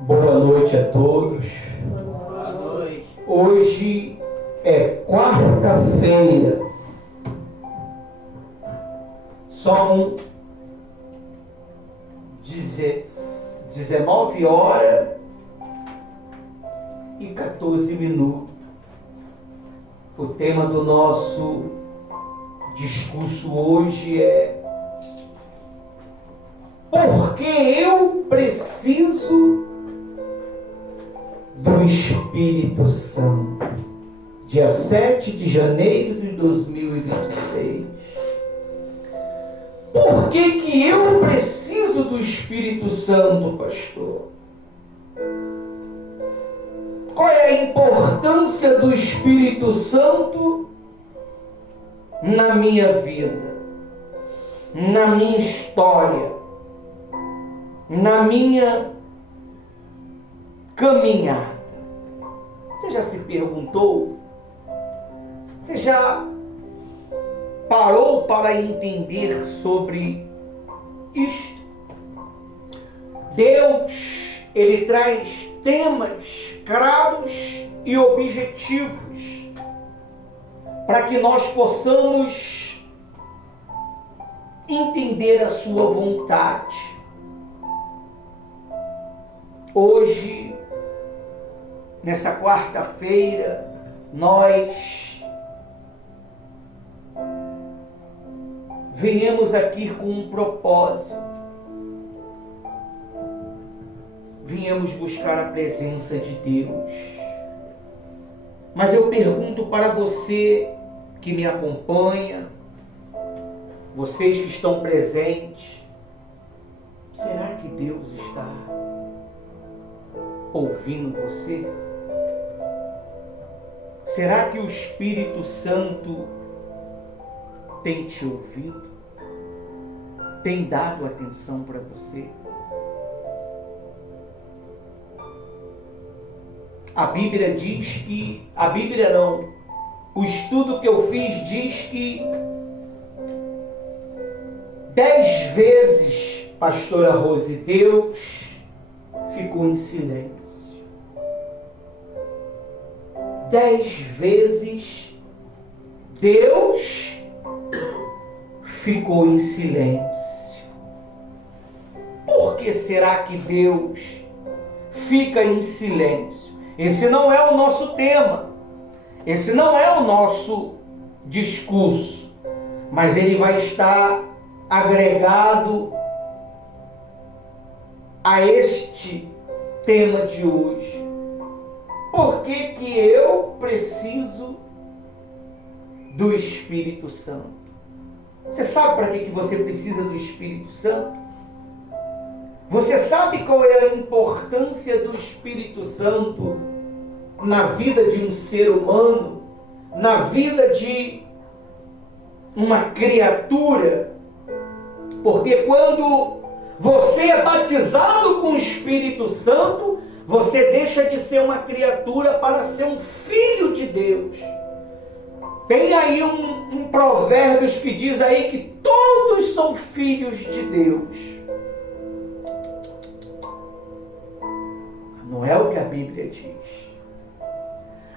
Boa noite a todos. Boa noite. Hoje é quarta-feira. São 19 horas e 14 minutos. O tema do nosso discurso hoje é: por que eu preciso do Espírito Santo? Dia 7 de janeiro de 2026. Por que eu preciso do Espírito Santo, pastor? Qual é a importância do Espírito Santo na minha vida, na minha história, na minha caminhada? Você já se perguntou? Você já parou para entender sobre isto? Deus, Ele traz temas claros e objetivos para que nós possamos entender a sua vontade. Hoje, nessa quarta-feira, nós viemos aqui com um propósito. Viemos buscar a presença de Deus. Mas eu pergunto para você que me acompanha, vocês que estão presentes, será que Deus está ouvindo você? Será que o Espírito Santo tem te ouvido? Tem dado atenção para você? A Bíblia diz que, o estudo que eu fiz diz que 10 vezes, pastora Rose, Deus ficou em silêncio. 10 vezes Deus ficou em silêncio. Por que será que Deus fica em silêncio? Esse não é o nosso tema, esse não é o nosso discurso, mas ele vai estar agregado a este tema de hoje. Por que eu preciso do Espírito Santo? Você sabe para que você precisa do Espírito Santo? Você sabe qual é a importância do Espírito Santo na vida de um ser humano, na vida de uma criatura? Porque quando você é batizado com o Espírito Santo, você deixa de ser uma criatura para ser um filho de Deus. Tem aí um Provérbios que diz aí que todos são filhos de Deus. Não é o que a Bíblia diz.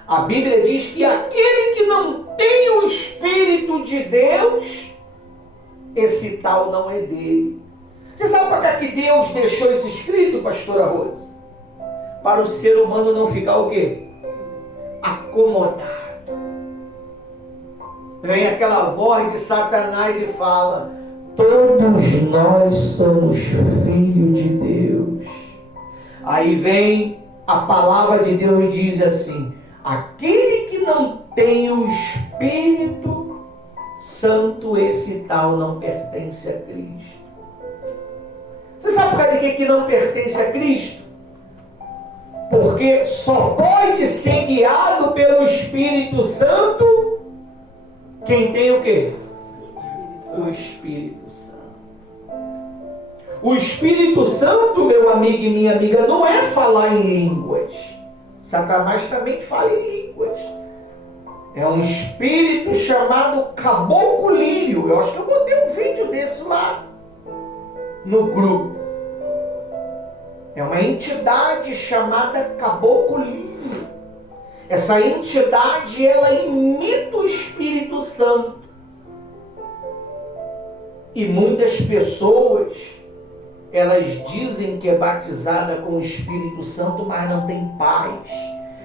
A Bíblia diz que aquele que não tem o Espírito de Deus, esse tal não é dele. Você sabe para que Deus deixou isso escrito, pastora Rose? Para o ser humano não ficar o quê? Acomodado. Vem aquela voz de Satanás e fala: todos nós somos filhos de Deus. Aí vem a palavra de Deus e diz assim: aquele que não tem o Espírito Santo, esse tal não pertence a Cristo. Você sabe por que não pertence a Cristo? Porque só pode ser guiado pelo Espírito Santo quem tem o quê? O Espírito Santo. O Espírito Santo, meu amigo e minha amiga, não é falar em línguas. Satanás também fala em línguas. É um espírito chamado caboclo lírio. Eu acho que eu botei um vídeo desse lá no grupo. É uma entidade chamada Caboclo Lírio. Essa entidade, ela imita o Espírito Santo. E muitas pessoas, elas dizem que é batizada com o Espírito Santo, mas não tem paz.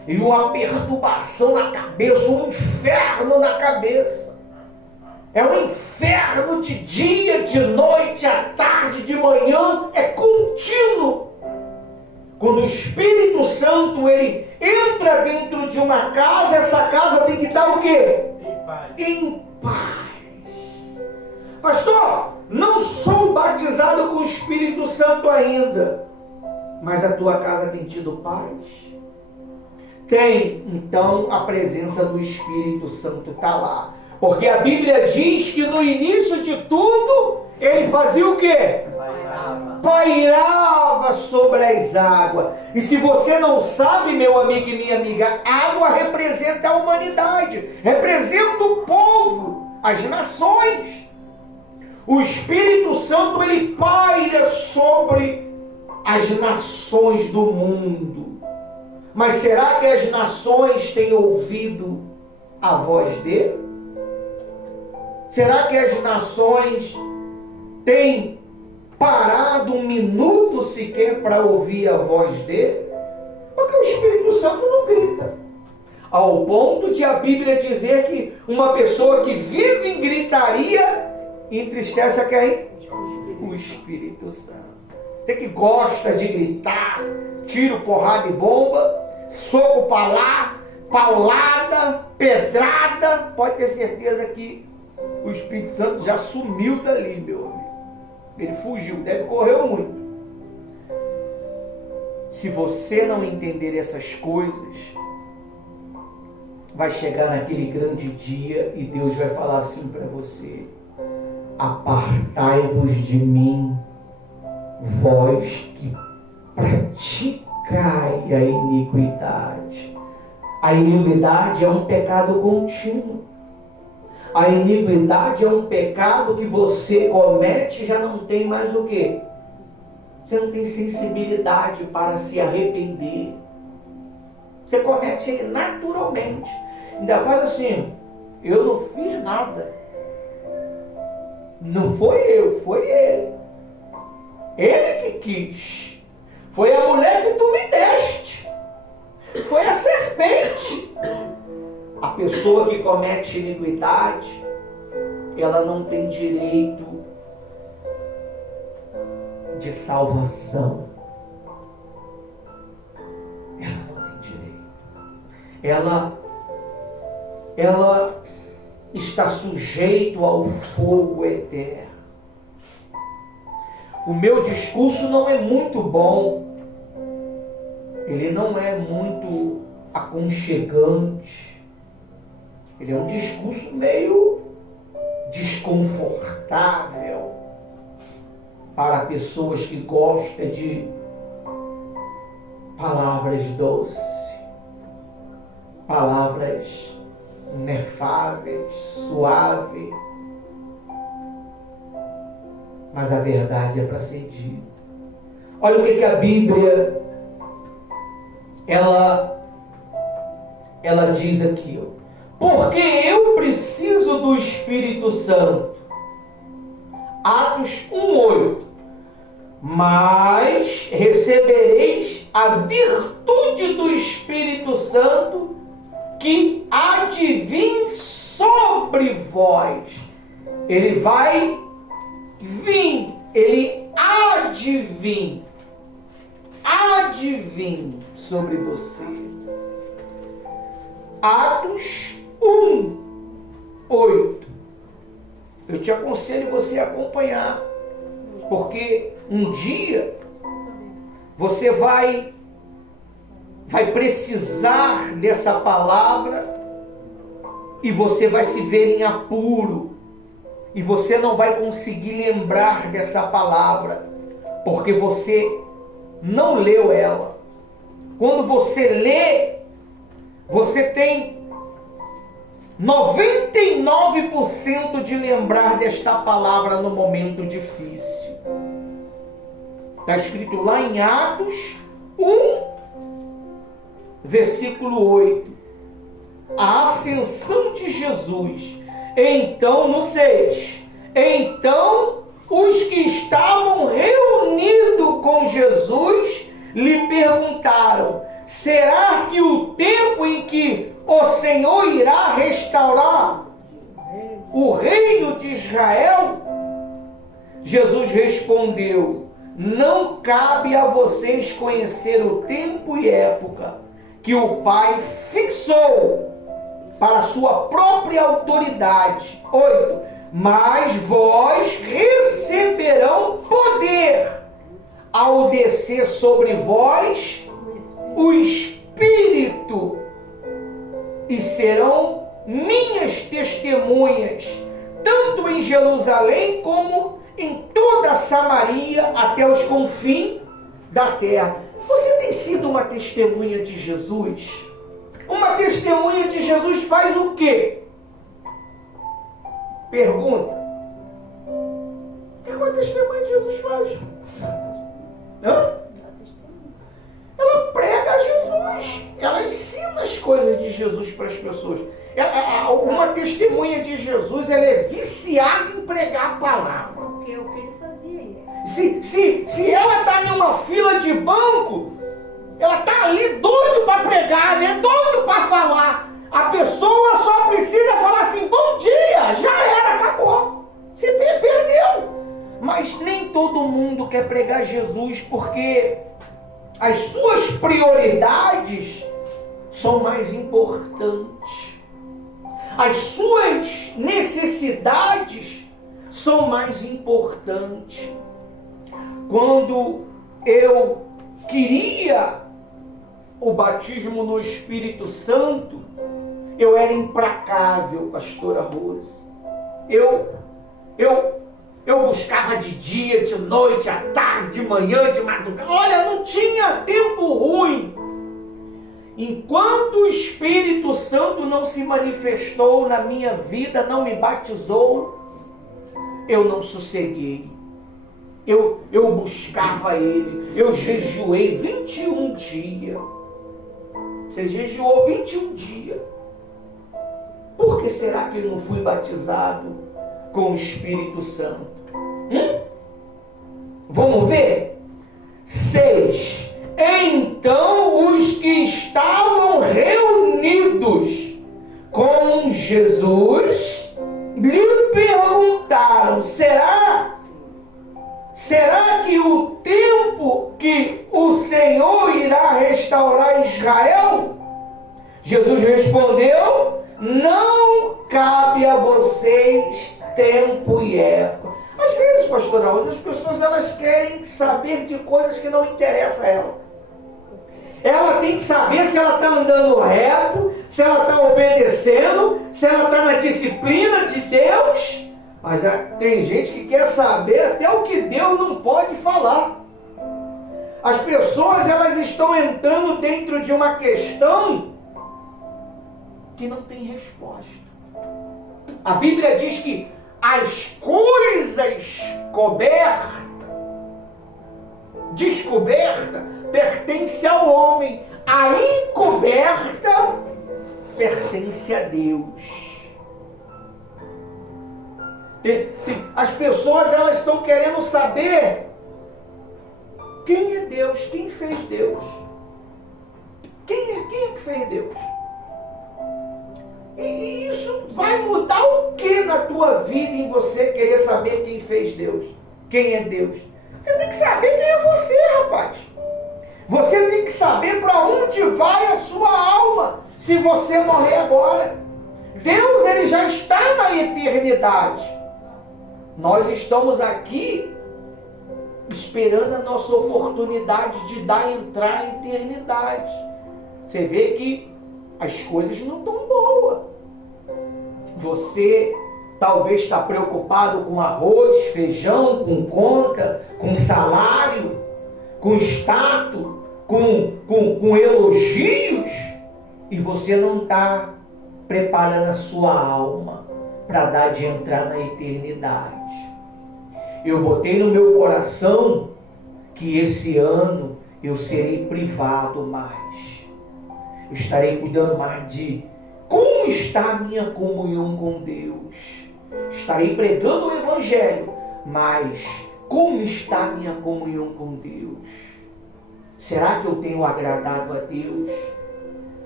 E uma perturbação na cabeça, um inferno na cabeça. É um inferno de dia, de noite, à tarde, de manhã, é contínuo. Quando o Espírito Santo, ele entra dentro de uma casa, essa casa tem que estar o quê? Em paz. Em paz. Pastor, não sou batizado com o Espírito Santo ainda, mas a tua casa tem tido paz? Tem, então a presença do Espírito Santo está lá. Porque a Bíblia diz que no início de tudo, ele fazia o quê? Pairava sobre as águas. E se você não sabe, meu amigo e minha amiga, água representa a humanidade, representa o povo, as nações. O Espírito Santo, ele paira sobre as nações do mundo. Mas será que as nações têm ouvido a voz dele? Será que as nações têm parado um minuto sequer para ouvir a voz dele? Porque o Espírito Santo não grita. Ao ponto de a Bíblia dizer que uma pessoa que vive em gritaria entristece a quem? O Espírito Santo. Você que gosta de gritar, tiro, porrada e bomba, soco para lá, paulada, pedrada, pode ter certeza que o Espírito Santo já sumiu dali, meu amigo. Ele fugiu, deve correr muito. Se você não entender essas coisas, vai chegar naquele grande dia e Deus vai falar assim para você: apartai-vos de mim, vós que praticai a iniquidade. A iniquidade é um pecado contínuo. A iniquidade é um pecado que você comete e já não tem mais o quê? Você não tem sensibilidade para se arrepender. Você comete ele naturalmente. Ainda faz assim: eu não fiz nada. Não foi eu, foi ele. Ele que quis. Foi a mulher que tu me deste. Foi a serpente. A pessoa que comete iniquidade, ela não tem direito de salvação. Ela não tem direito. Ela está sujeito ao fogo eterno. O meu discurso não é muito bom. Ele não é muito aconchegante. Ele é um discurso meio desconfortável para pessoas que gostam de palavras doces, palavras inefáveis, suaves. Mas a verdade é para ser dita. Olha o que a Bíblia ela diz aqui, ó. Porque eu preciso do Espírito Santo. Atos 1:8. Mas recebereis a virtude do Espírito Santo, que há de vir sobre vós. Ele vai vir, ele há de vir sobre você. Atos 1:8. Eu te aconselho você a acompanhar, porque um dia você vai precisar dessa palavra e você vai se ver em apuro e você não vai conseguir lembrar dessa palavra porque você não leu ela. Quando você lê, você tem 99% de lembrar desta palavra no momento difícil. Está escrito lá em Atos 1, versículo 8. A ascensão de Jesus. Então, no 6. Então, os que estavam reunidos com Jesus lhe perguntaram: será que o tempo em que o Senhor irá restaurar o reino de Israel? Jesus respondeu: não cabe a vocês conhecer o tempo e época que o Pai fixou para a sua própria autoridade. 8. Mas vós receberão poder ao descer sobre vós o Espírito, e serão minhas testemunhas, tanto em Jerusalém como em toda a Samaria, até os confins da terra. Você tem sido uma testemunha de Jesus? Uma testemunha de Jesus faz o quê? Pergunta. O que uma testemunha de Jesus faz? Hã? Ela prega Jesus. Ela ensina as coisas de Jesus para as pessoas. Uma testemunha de Jesus, ela é viciada em pregar a palavra. Porque é o que ele fazia. Se ela está em uma fila de banco, ela está ali doido para pregar, né? Doido para falar. A pessoa só precisa falar assim: bom dia, já era, acabou. Você perdeu. Mas nem todo mundo quer pregar Jesus, porque as suas prioridades são mais importantes. As suas necessidades são mais importantes. Quando eu queria o batismo no Espírito Santo, eu era implacável, pastora Rose. Eu buscava de dia, de noite, à tarde, de manhã, de madrugada. Olha, não tinha tempo ruim. Enquanto o Espírito Santo não se manifestou na minha vida, não me batizou, eu não sosseguei. Eu buscava Ele. Eu jejuei 21 dias. Você jejuou 21 dias. Por que será que eu não fui batizado com o Espírito Santo? Vamos ver? 6. Então os que estavam reunidos com Jesus lhe perguntaram: será que o tempo que o Senhor irá restaurar Israel? Jesus respondeu: não cabe a vocês tempo e época. Às vezes, pastor Alves, as pessoas elas querem saber de coisas que não interessam a ela. Ela tem que saber se ela está andando reto, se ela está obedecendo, se ela está na disciplina de Deus. Mas tem gente que quer saber até o que Deus não pode falar. As pessoas elas estão entrando dentro de uma questão que não tem resposta. A Bíblia diz que as coisas descoberta, pertence ao homem. A encoberta pertence a Deus. As pessoas elas estão querendo saber quem é Deus, quem fez Deus. Quem é que fez Deus? E isso vai mudar o que na tua vida em você querer saber quem fez Deus? Quem é Deus? Você tem que saber quem é você, rapaz. Você tem que saber para onde vai a sua alma se você morrer agora. Deus ele já está na eternidade. Nós estamos aqui esperando a nossa oportunidade de entrar em eternidade. Você vê que as coisas não estão boas. Você talvez está preocupado com arroz, feijão, com conta, com salário, com status, com elogios, e você não está preparando a sua alma para dar de entrar na eternidade. Eu botei no meu coração que esse ano eu serei privado mais. Eu estarei cuidando mais de como está a minha comunhão com Deus. Estarei pregando o Evangelho, mas como está a minha comunhão com Deus? Será que eu tenho agradado a Deus?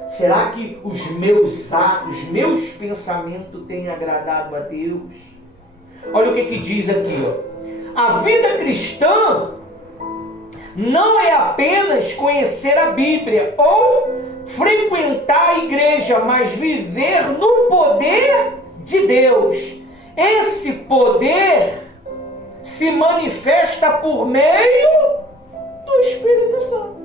Será que os meus atos, meus pensamentos têm agradado a Deus? Olha o que diz aqui, ó. A vida cristã não é apenas conhecer a Bíblia ou frequentar a igreja, mas viver no poder de Deus. Esse poder se manifesta por meio do Espírito Santo.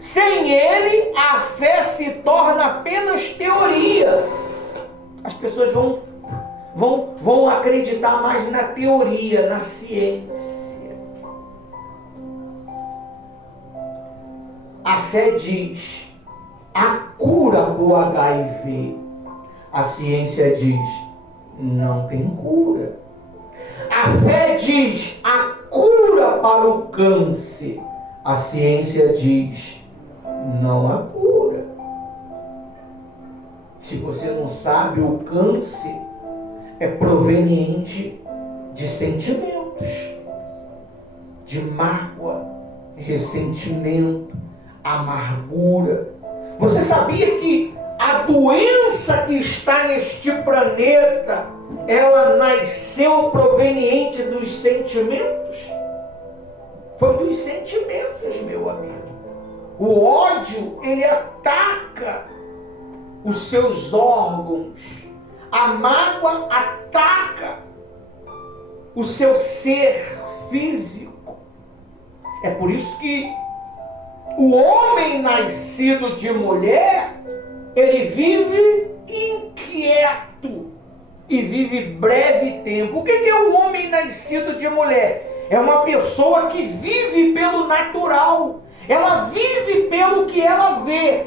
Sem ele, a fé se torna apenas teoria. As pessoas vão acreditar mais na teoria, na ciência. A fé diz a cura do HIV. A ciência diz não tem cura. A fé diz a cura para o câncer. A ciência diz não há cura. Se você não sabe, o câncer é proveniente de sentimentos, de mágoa, ressentimento, amargura. Você sabia que a doença que está neste planeta, ela nasceu proveniente dos sentimentos? Foi dos sentimentos, meu amigo. O ódio, ele ataca os seus órgãos. A mágoa ataca o seu ser físico. É por isso que o homem nascido de mulher, ele vive inquieto e vive breve tempo. O que é o homem nascido de mulher? É uma pessoa que vive pelo natural. Ela vive pelo que ela vê.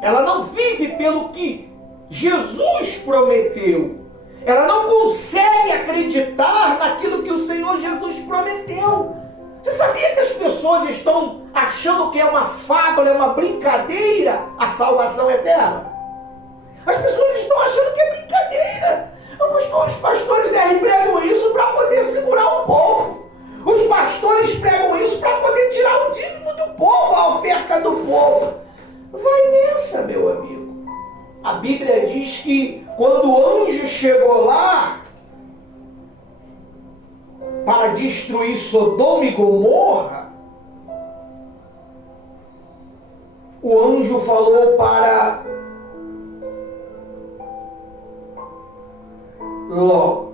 Ela não vive pelo que Jesus prometeu. Ela não consegue acreditar naquilo que o Senhor Jesus prometeu. Você sabia que as pessoas estão achando que é uma fábula, é uma brincadeira a salvação eterna? As pessoas estão achando que é brincadeira. Os pastores pregam isso para poder segurar o povo. Os pastores pregam isso para poder tirar o dízimo do povo, a oferta do povo. Vai nessa, meu amigo. A Bíblia diz que quando o anjo chegou lá para destruir Sodoma e Gomorra, o anjo falou para Ló: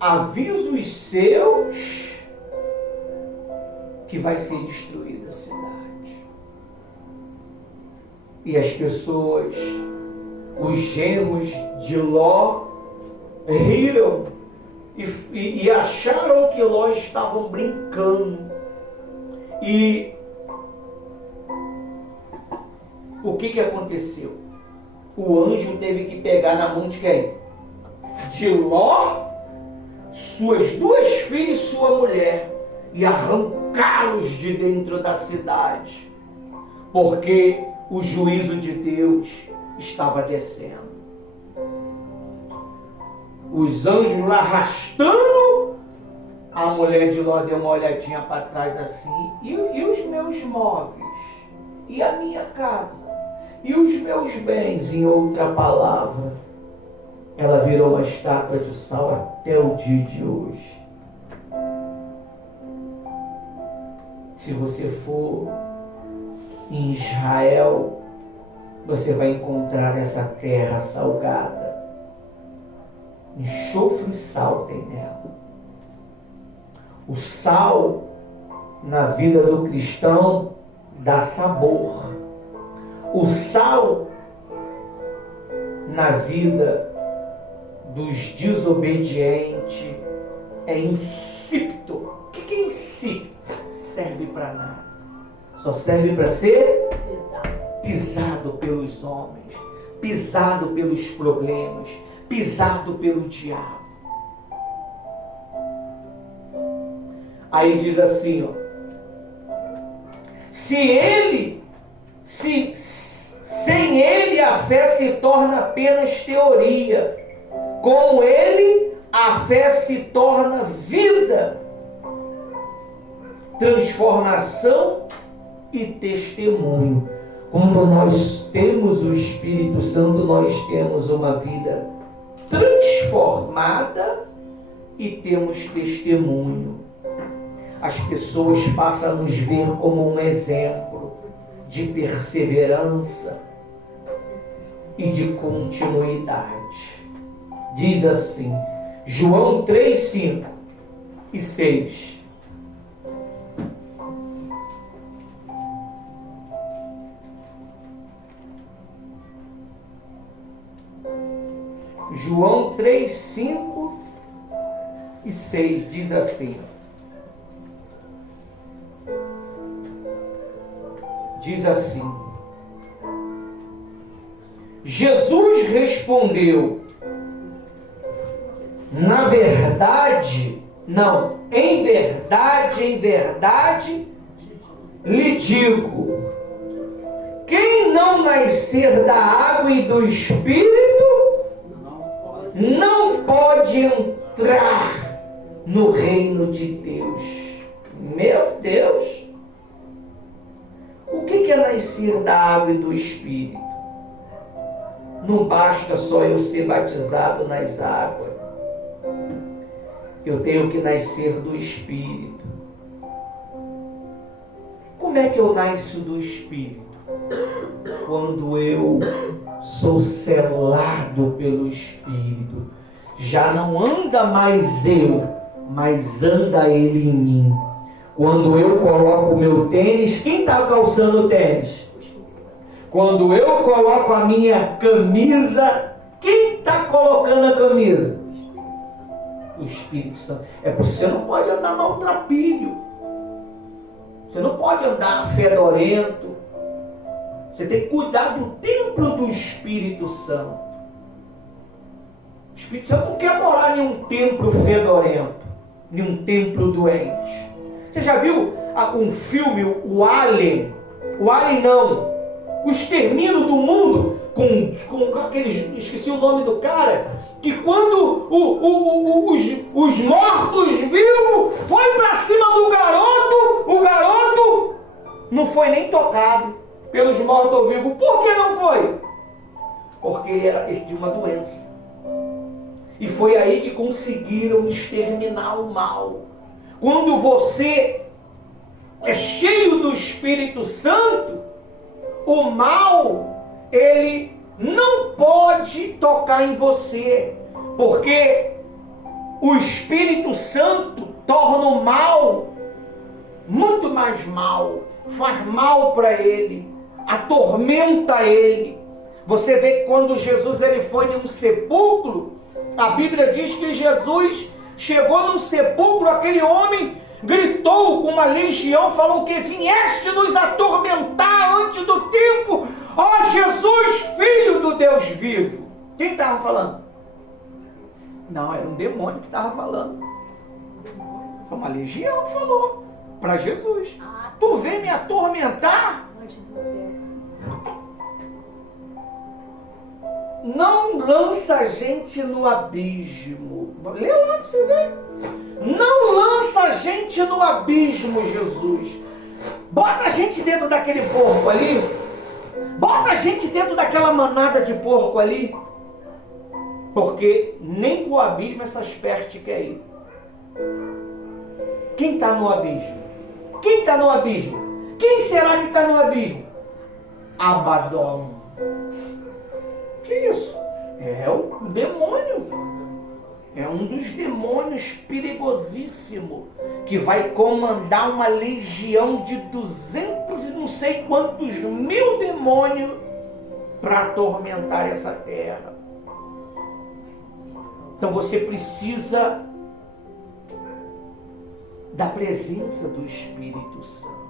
avisa os seus que vai ser destruída a cidade. E as pessoas, os genros de Ló, riram e acharam que Ló estavam brincando. E o que aconteceu? O anjo teve que pegar na mão de quem? De Ló, suas duas filhas e sua mulher, e arrancá-los de dentro da cidade, porque o juízo de Deus estava descendo. Os anjos lá arrastando, a mulher de Ló deu uma olhadinha para trás assim: e os meus móveis? E a minha casa? E os meus bens? Em outra palavra, ela virou uma estátua de sal até o dia de hoje. Se você for em Israel, você vai encontrar essa terra salgada. Enxofre e sal tem nela. O sal, na vida do cristão, dá sabor. O sal, na vida dos desobedientes, é insípido. O que é insípido? Serve para nada. Só serve para ser pisado pelos homens, pisado pelos problemas, pisado pelo diabo. Aí diz assim, ó. Sem ele a fé se torna apenas teoria. Com ele a fé se torna vida, transformação e testemunho. Quando nós temos o Espírito Santo, nós temos uma vida transformada e temos testemunho. As pessoas passam a nos ver como um exemplo de perseverança e de continuidade. Diz assim, João 3, 5 e 6. João 3, 5 e 6 diz assim. Diz assim: Jesus respondeu, em verdade, lhe digo, quem não nascer da água e do Espírito, não pode entrar no reino de Deus. Meu Deus! O que é nascer da água e do Espírito? Não basta só eu ser batizado nas águas. Eu tenho que nascer do Espírito. Como é que eu nasço do Espírito? Quando eu sou selado pelo Espírito. Já não anda mais eu, mas anda Ele em mim. Quando eu coloco o meu tênis, quem está calçando o tênis? Quando eu coloco a minha camisa, quem está colocando a camisa? O Espírito Santo. É por isso que você não pode andar maltrapilho. Você não pode andar fedorento. Você tem que cuidar do templo do Espírito Santo. O Espírito Santo não quer morar em um templo fedorento, em um templo doente. Você já viu um filme, o Alien? O Alien não. O Extermínio do Mundo, com aqueles, esqueci o nome do cara, que quando os mortos-vivos foi para cima do garoto, o garoto não foi nem tocado pelos mortos-vivos. Por que não foi? Porque ele tinha uma doença. E foi aí que conseguiram exterminar o mal. Quando você é cheio do Espírito Santo, o mal, ele não pode tocar em você, porque o Espírito Santo torna o mal muito mais mal, faz mal para ele, atormenta ele. Você vê que quando Jesus ele foi em um sepulcro, a Bíblia diz que Jesus chegou num sepulcro, aquele homem gritou com uma legião, falou que vieste nos atormentar antes do tempo, ó Jesus, Filho do Deus vivo. Quem estava falando? Não, era um demônio que estava falando. Foi uma legião que falou para Jesus. Tu vem me atormentar? Não lança a gente no abismo. Lê lá para você ver. Não lança a gente no abismo, Jesus. Bota a gente dentro daquele porco ali. Bota a gente dentro daquela manada de porco ali. Porque nem pro abismo essas pestes querem ir. Quem está no abismo? Quem está no abismo? Quem será que está no abismo? Abaddon. Que isso? É o demônio. É um dos demônios perigosíssimos, que vai comandar uma legião de 200 e não sei quantos mil demônios para atormentar essa terra. Então você precisa da presença do Espírito Santo.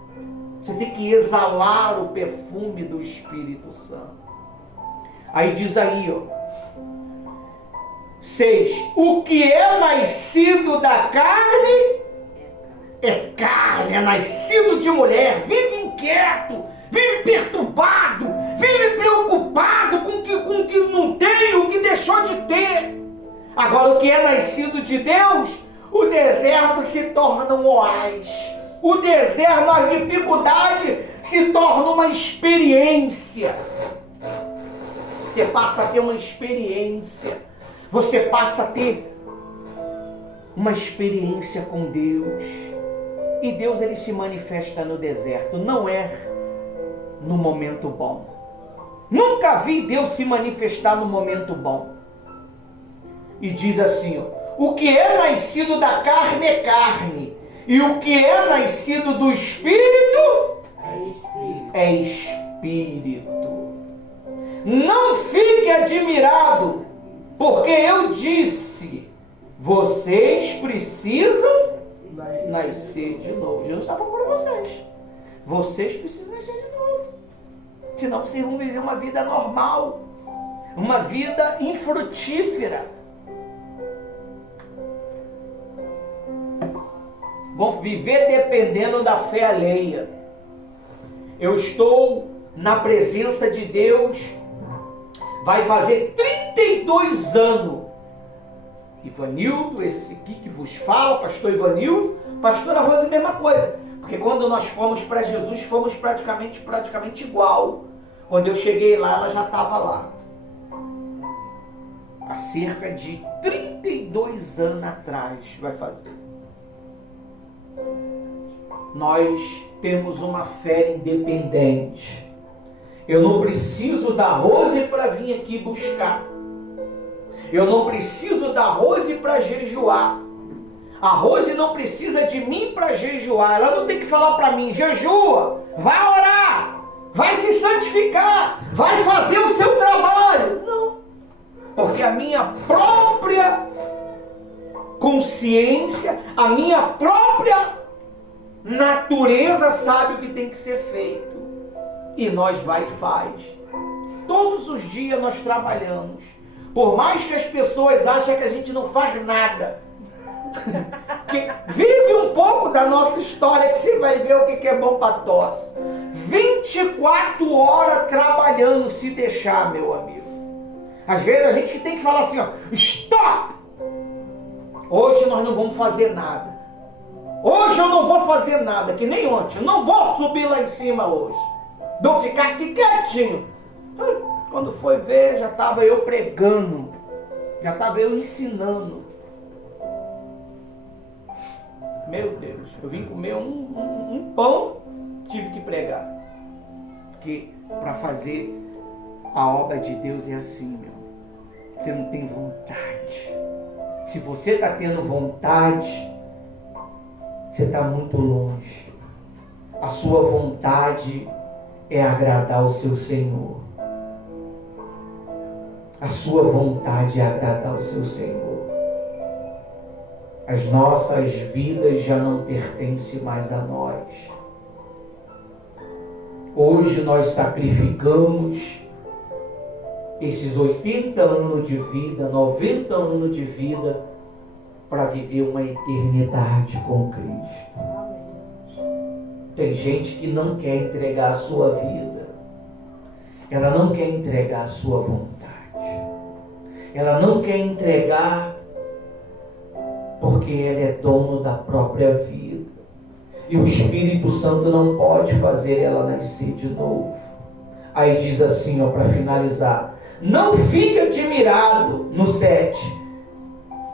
Você tem que exalar o perfume do Espírito Santo. Aí diz aí, ó, 6. O que é nascido da carne é carne, é nascido de mulher, vive inquieto, vive perturbado, vive preocupado com o que não tem, o que deixou de ter. Agora, o que é nascido de Deus, o deserto se torna um oásis. O deserto, a dificuldade se torna uma experiência. Você passa a ter uma experiência. Você passa a ter uma experiência com Deus. E Deus, ele se manifesta no deserto. Não é no momento bom. Nunca vi Deus se manifestar no momento bom. E diz assim, ó, o que é nascido da carne é carne. E o que é nascido do Espírito é Espírito. Não fique admirado, porque eu disse, vocês precisam nascer de novo. Jesus está falando para vocês. Vocês precisam nascer de novo. Senão vocês vão viver uma vida normal. Uma vida infrutífera. Vão viver dependendo da fé alheia. Eu estou na presença de Deus, vai fazer 32 anos. Ivanildo, esse aqui que vos fala, pastor Ivanildo, pastora Rose, mesma coisa. Porque quando nós fomos para Jesus, fomos praticamente igual. Quando eu cheguei lá, ela já estava lá. Há cerca de 32 anos atrás vai fazer. Nós temos uma fé independente. Eu não preciso da Rose para vir aqui buscar. Eu não preciso da Rose para jejuar. A Rose não precisa de mim para jejuar. Ela não tem que falar para mim, jejua, vai orar, vai se santificar, vai fazer o seu trabalho. Não. Porque a minha própria consciência, a minha própria natureza sabe o que tem que ser feito. E nós vai e faz. Todos os dias nós trabalhamos. Por mais que as pessoas achem que a gente não faz nada. Que vive um pouco da nossa história que você vai ver o que é bom para tosse. 24 horas trabalhando, se deixar, meu amigo. Às vezes a gente tem que falar assim, ó, stop! Hoje nós não vamos fazer nada. Hoje eu não vou fazer nada, que nem ontem. Eu não vou subir lá em cima hoje. Vou ficar aqui quietinho. Quando foi ver, já estava eu pregando. Já estava eu ensinando. Meu Deus, eu vim comer um pão, tive que pregar. Porque para fazer a obra de Deus é assim, meu. Você não tem vontade. Se você está tendo vontade, você está muito longe. A sua vontade é agradar o seu Senhor. A sua vontade é agradar o seu Senhor. As nossas vidas já não pertencem mais a nós. Hoje nós sacrificamos esses 80 anos de vida, 90 anos de vida, para viver uma eternidade com Cristo. Tem gente que não quer entregar a sua vida. Ela não quer entregar a sua vontade. Ela não quer entregar porque ela é dono da própria vida. E o Espírito Santo não pode fazer ela nascer de novo. Aí diz assim, ó, para finalizar. Não fique admirado, no 7.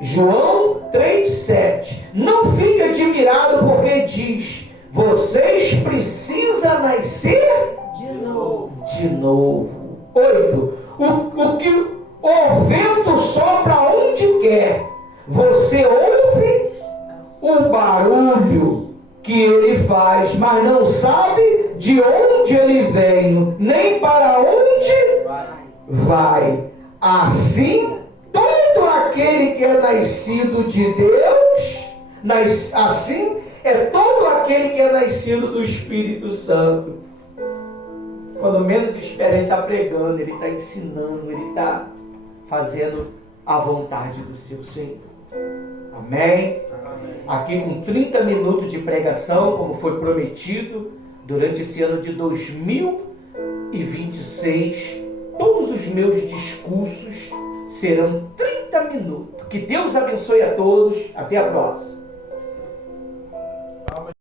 João 3,7. Não fique admirado porque diz, vocês precisam nascer de novo. 8. O vento sopra onde quer. Você ouve o barulho que ele faz, mas não sabe de onde ele vem, nem para onde vai. Assim, todo aquele que é nascido de Deus, assim é todo aquele que é nascido do Espírito Santo. Quando menos espera, ele está pregando, ele está ensinando, ele está fazendo a vontade do seu Senhor. Amém? Aqui com 30 minutos de pregação, como foi prometido, durante esse ano de 2026, todos os meus discursos serão 30 minutos. Que Deus abençoe a todos. Até a próxima.